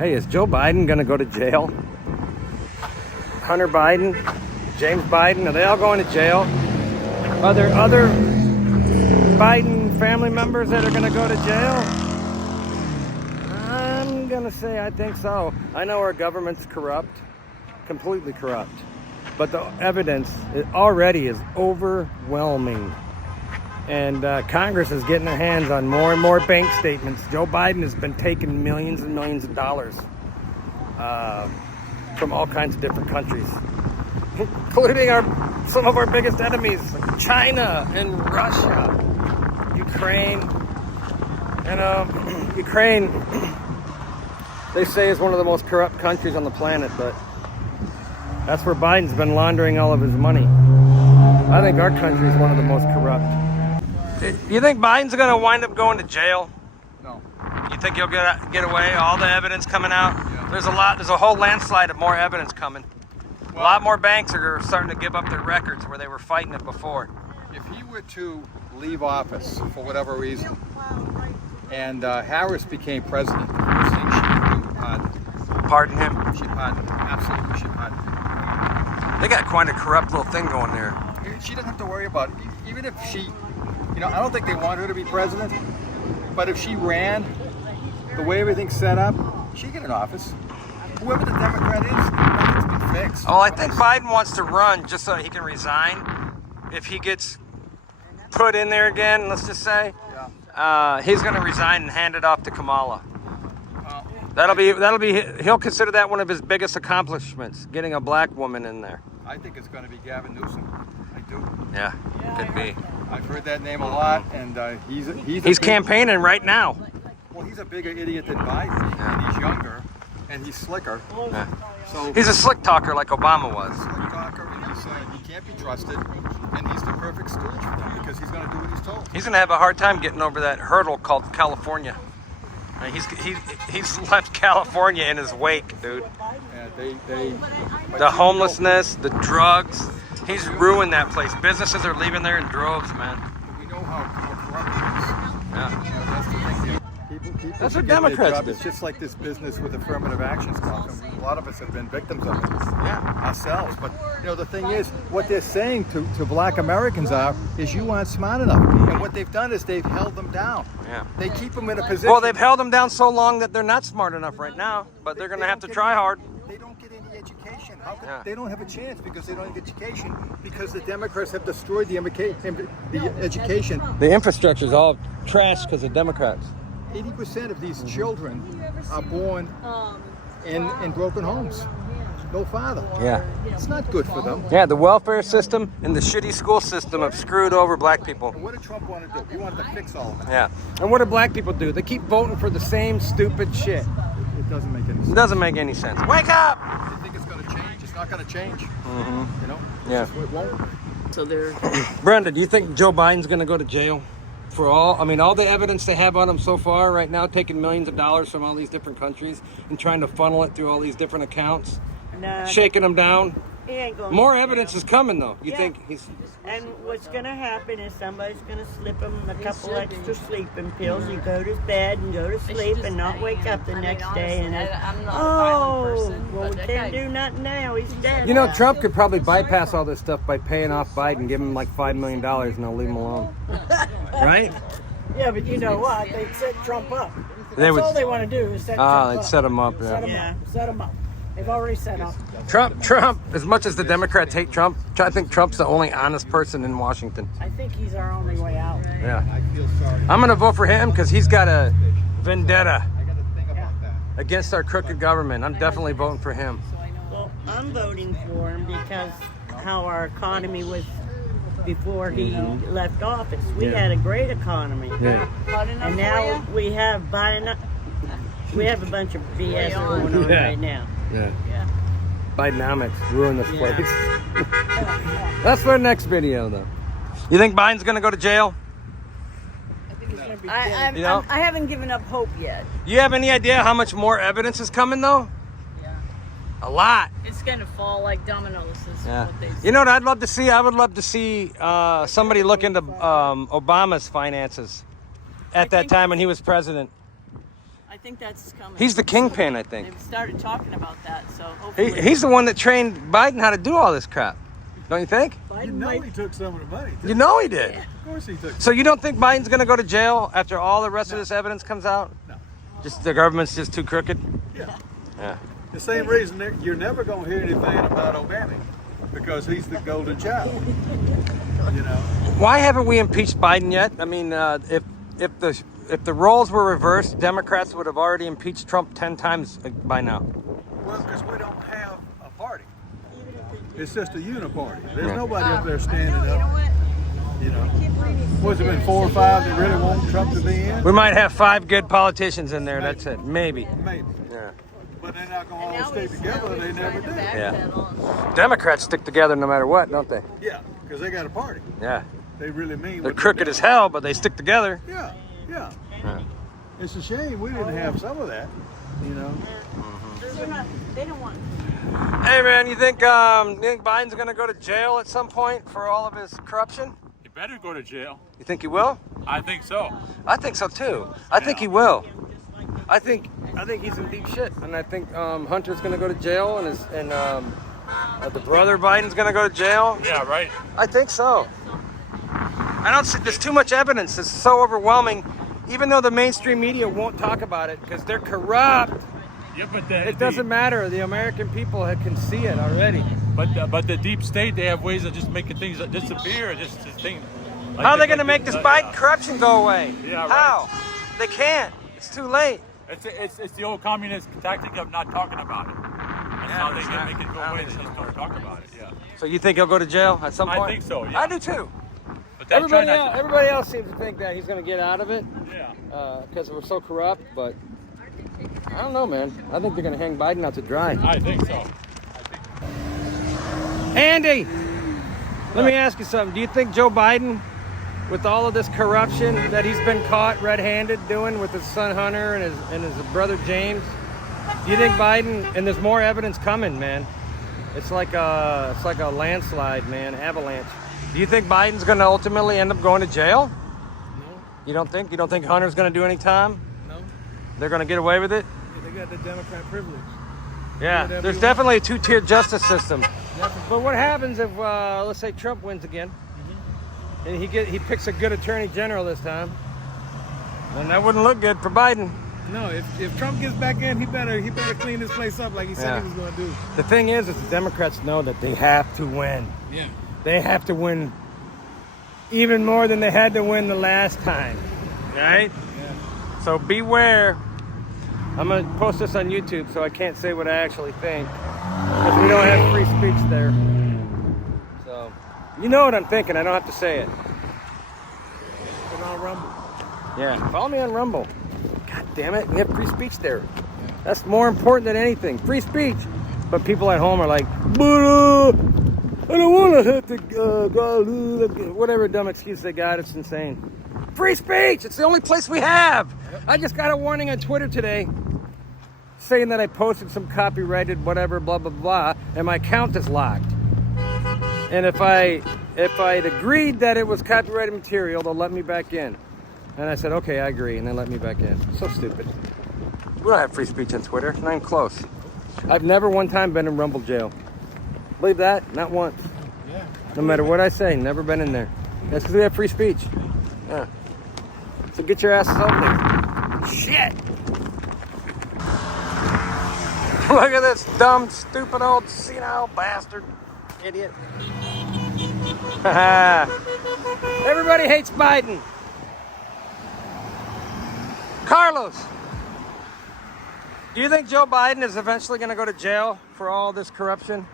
Hey, is Joe Biden gonna go to jail? Hunter Biden, James Biden, are they all going to jail? Are there other Biden family members that are gonna go to jail? I'm gonna say I think so. I know our government's corrupt, completely corrupt, but the evidence already is overwhelming. And Congress is getting their hands on more and more bank statements. Joe Biden has been taking millions and millions of dollars from all kinds of different countries, including some of our biggest enemies, like China and Russia, Ukraine. And Ukraine, they say, is one of the most corrupt countries on the planet, but that's where Biden's been laundering all of his money. I think our country is one of the most corrupt. You think Biden's going to wind up going to jail? No. You think he'll get away? All the evidence coming out? Yeah. There's a whole landslide of more evidence coming. A lot more banks are starting to give up their records where they were fighting it before. If he were to leave office for whatever reason, and Harris became president, the first thing she would do, Pardon him? she'd pardon him. Absolutely, she'd pardon him. They got quite a corrupt little thing going there. She doesn't have to worry about it. Even if she, I don't think they want her to be president, but if she ran the way everything's set up, she'd get in office. Whoever the Democrat is, nothing's been fixed. Oh, I think Biden wants to run just so he can resign. If he gets put in there again, let's just say, he's going to resign and hand it off to Kamala. He'll consider that one of his biggest accomplishments, getting a black woman in there. I think it's going to be Gavin Newsom. I do. Yeah, could be. I've heard that name a lot, and He's campaigning right now. Well, he's a bigger idiot than Biden, and he's younger, and he's slicker. Yeah. So He's a slick talker like Obama was. slick talker, and he can't be trusted, and he's the perfect stooge for them because he's going to do what he's told. He's going to have a hard time getting over that hurdle called California. He's left California in his wake, dude. Yeah, The homelessness, the drugs. He's ruined that place. Businesses are leaving there in droves, man. We know how corrupt he is. Yeah. That's the thing. People That's what should get their Democrats job. do. It's just like this business with affirmative action stuff. And a lot of us have been victims of it Yeah. ourselves. But the thing is, what they're saying to black Americans is you aren't smart enough. And what they've done is they've held them down. Yeah. They keep them in a position. Well, they've held them down so long that they're not smart enough right now, but they're going to have to try hard. They don't get any education. Yeah. They don't have a chance because they don't have education because the Democrats have destroyed the education. The infrastructure is all trash because of Democrats. 80% of these children are born in broken homes. No father. Yeah. It's not good for them. Yeah, the welfare system and the shitty school system have screwed over black people. And what did Trump want to do? He wanted to fix all of that. Yeah. And what do black people do? They keep voting for the same stupid shit. It doesn't make any sense. It doesn't make any sense. Wake up! They think it's going to change. It's not going to change. Yeah. It won't. So they're Brenda, do you think Joe Biden's going to go to jail for all the evidence they have on him so far right now, taking millions of dollars from all these different countries and trying to funnel it through all these different accounts, shaking them down? he ain't going. More evidence is coming, though. You Yeah. think he's... And what's going to happen is somebody's going to slip him a couple extra sleeping pills. You go to bed and go to sleep and not wake up the next day. And I'm not a violent person, well, we but can't do nothing now. He's dead. You know, Trump could probably bypass all this stuff by paying off Biden, give him like $5 million, and they'll leave him alone. Right? Yeah, but you know what? They set Trump up. They That's would- all they want to do is set Trump up. They'd set him up, yeah. Set him Yeah. up. Set him up. They've already set up. Trump, as much as the Democrats hate Trump, I think Trump's the only honest person in Washington. I think he's our only way out. Yeah. I'm going to vote for him because he's got a vendetta against our crooked government. I'm definitely voting for him. Well, I'm voting for him because how our economy was before he left office. We had a great economy. Yeah. And now we have a bunch of BS going on Yeah. right now. Yeah. Bidenomics ruin this place. That's for the next video, though. You think Biden's going to go to jail? You know? I haven't given up hope yet. You have any idea how much more evidence is coming, though? Yeah. A lot. It's gonna fall like dominoes. Is Yeah. what they say. You know what I'd love to see? I would love to see somebody look into Obama's finances at that time when he was president. think that's coming. He's the kingpin, I think. They've started talking about that, so hopefully. He's the one that trained Biden how to do all this crap. Don't you think? You know he took some of the money. You know he did. Of course he took. So you don't think Biden's going to go to jail after all the rest of this evidence comes out? No. Just the government's just too crooked? Yeah. Yeah. The same reason that you're never going to hear anything about Obama, because he's the golden child. You know. Why haven't we impeached Biden yet? I mean, if the roles were reversed, Democrats would have already impeached Trump 10 times by now. Well, because we don't have a party. It's just a uniparty. There's nobody up there standing up. You know, what's it been 4 or 5 that really want Trump to be in? We might have 5 good politicians in there. That's it. Maybe. Maybe. Yeah. But they're not going to all stay together. They never do. Yeah. Democrats stick together no matter what, don't they? Yeah, because they got a party. Yeah. They really mean. They're what crooked do. as hell, but they stick together. Yeah, yeah. Yeah. It's a shame we didn't have some of that. You know. They don't want. Hey man, you think Biden's gonna go to jail at some point for all of his corruption? He better go to jail. You think he will? I think so. I think so too. I think he will. I think he's in deep shit, and I think Hunter's gonna go to jail, and the brother Biden's gonna go to jail. Yeah, right. I think so. I don't see. There's too much evidence. It's so overwhelming. Even though the mainstream media won't talk about it because they're corrupt, Yeah, but it doesn't matter. The American people can see it already. But the deep state, they have ways of just making things disappear. Just thing. Like How are they going to make this Biden corruption go away? Yeah, right. How? They can't. It's too late. It's the old communist tactic of not talking about it. That's how they can make it go away. They just don't talk about it. Yeah. So you think he'll go to jail at some I point? think so, yeah. I do too. But they're trying Everybody else seems to think that he's going to get out of it Yeah. because we're so corrupt. But I don't know, man. I think they're going to hang Biden out to dry. I think so. Andy, let me ask you something. Do you think Joe Biden, with all of this corruption that he's been caught red-handed doing with his son Hunter and his brother James, do you think Biden, and there's more evidence coming, man? It's like a landslide, man, avalanche. Do you think Biden's going to ultimately end up going to jail? No, You don't think? You don't think Hunter's going to do any time? no. They're going to get away with it? They got the Democrat privilege. Yeah, whatever there's you definitely a two-tier justice system. Definitely. But what happens if, let's say, Trump wins again, and he picks a good attorney general this time? Then that wouldn't look good for Biden. No, if Trump gets back in, he better clean this place up like he said he was going to do. The thing is the Democrats know that they have to win. Yeah. They have to win even more than they had to win the last time, right? Yeah. So beware. I'm going to post this on YouTube, so I can't say what I actually think, because we don't have free speech there. So, you know what I'm thinking. I don't have to say it. Put on Rumble. Yeah, follow me on Rumble. God damn it, we have free speech there. That's more important than anything. Free speech. But people at home are like, but I don't want to hit the whatever dumb excuse they got. It's insane. Free speech. It's the only place we have. I just got a warning on Twitter today saying that I posted some copyrighted whatever, blah blah blah, and my account is locked. And if I'd agreed that it was copyrighted material, they'll let me back in. And I said, okay, I agree, and they let me back in. So stupid. We don't have free speech on Twitter, not even close. I've never one time been in Rumble jail. Believe that? Not once. Yeah. No matter what I say, never been in there. That's because we have free speech. Yeah. So get your asses over there. Shit! Look at this dumb, stupid old senile bastard. Idiot. Everybody hates Biden. Carlos, do you think Joe Biden is eventually going to go to jail for all this corruption?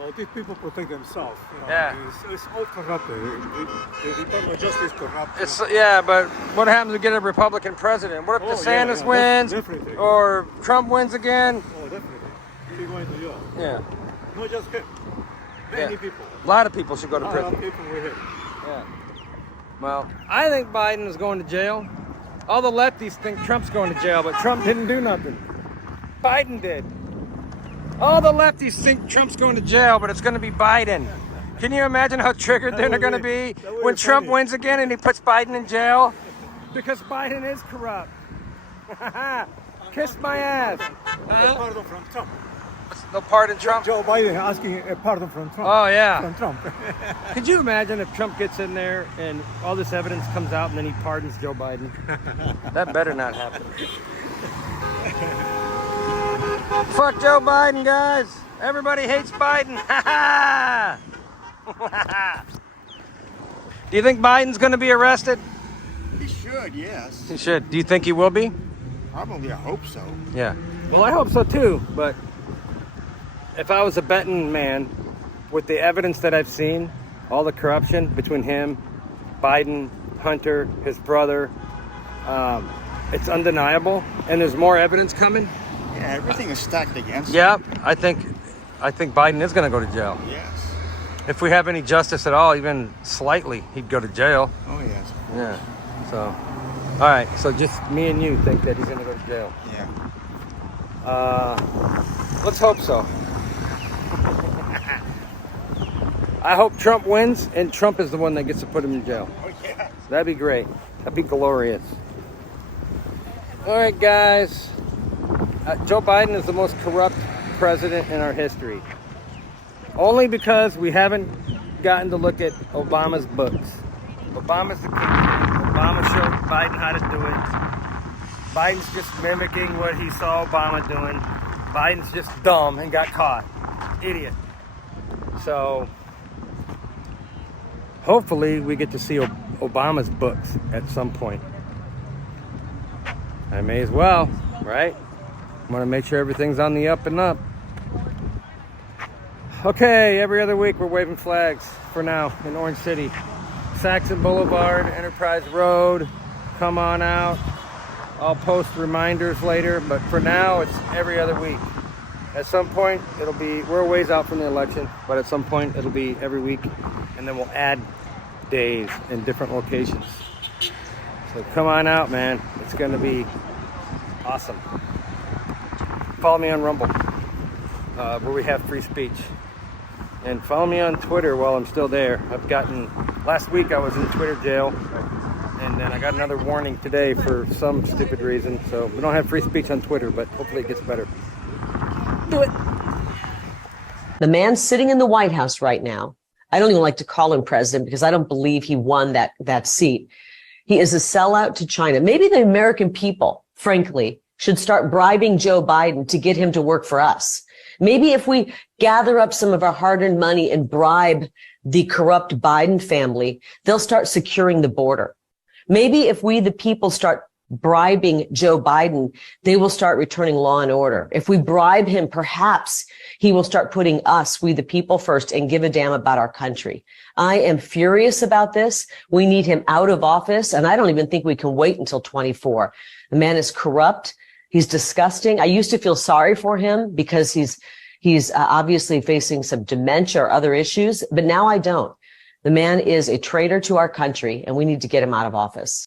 Oh, these people protect themselves. You know, Yeah. It's all corrupted. The Department of Justice is corrupt. It's yeah, but what happens if we get a Republican president? What if Oh, DeSantis yeah, wins definitely. or Trump wins again? Oh, definitely. He's going to jail. Yeah, Not just him. Many Yeah. people. a lot of people should go to A lot of prison. people with him. Yeah. Well, I think Biden is going to jail. All the lefties think Trump's going to jail, but Trump didn't do nothing. Biden did. All the lefties think Trump's going to jail, but it's going to be Biden. Can you imagine how triggered they're going to be that would when be Trump funny. wins again and he puts Biden in jail? Because Biden is corrupt. Kiss my ass. Pardon from Trump. No pardon Trump. Joe Biden asking a pardon from Trump. Oh yeah. From Trump. Could you imagine if Trump gets in there and all this evidence comes out and then he pardons Joe Biden? That better not happen. Fuck Joe Biden, guys. Everybody hates Biden. Do you think Biden's going to be arrested? He should, yes. He should. Do you think he will be? Probably, I hope so. Yeah. Well, I hope so too, but if I was a betting man, with the evidence that I've seen, all the corruption between him, Biden, Hunter, his brother, it's undeniable, and there's more evidence coming. Yeah, everything is stacked against him. Yeah, I think Biden is going to go to jail. Yes. If we have any justice at all, even slightly, he'd go to jail. Oh, yes. Yeah. So, all right. So just me and you think that he's going to go to jail. Yeah. Let's hope so. I hope Trump wins and Trump is the one that gets to put him in jail. Oh, yeah. That'd be great. That'd be glorious. All right, guys. Joe Biden is the most corrupt president in our history. Only because we haven't gotten to look at Obama's books. Obama's the kingpin. Obama showed Biden how to do it. Biden's just mimicking what he saw Obama doing. Biden's just dumb and got caught. Idiot. So, hopefully we get to see Obama's books at some point. I may as well, right? I want to make sure everything's on the up and up. Okay, every other week we're waving flags for now in Orange City. Saxon Boulevard, Enterprise Road, come on out. I'll post reminders later, but for now it's every other week. At some point it'll be, we're a ways out from the election, but at some point it'll be every week, and then we'll add days in different locations. So come on out, man. It's going to be awesome. Follow me on Rumble, where we have free speech. And follow me on Twitter while I'm still there. Last week I was in Twitter jail, and then I got another warning today for some stupid reason. So we don't have free speech on Twitter, but hopefully it gets better. Do it. The man sitting in the White House right now, I don't even like to call him president because I don't believe he won that seat. He is a sellout to China. Maybe the American people, frankly, should start bribing Joe Biden to get him to work for us. Maybe if we gather up some of our hard-earned money and bribe the corrupt Biden family, they'll start securing the border. Maybe if we, the people, start bribing Joe Biden, they will start returning law and order. If we bribe him, perhaps he will start putting us, we the people, first and give a damn about our country. I am furious about this. We need him out of office, and I don't even think we can wait until 24. The man is corrupt. He's disgusting. I used to feel sorry for him because he's obviously facing some dementia or other issues, but now I don't. The man is a traitor to our country, and we need to get him out of office.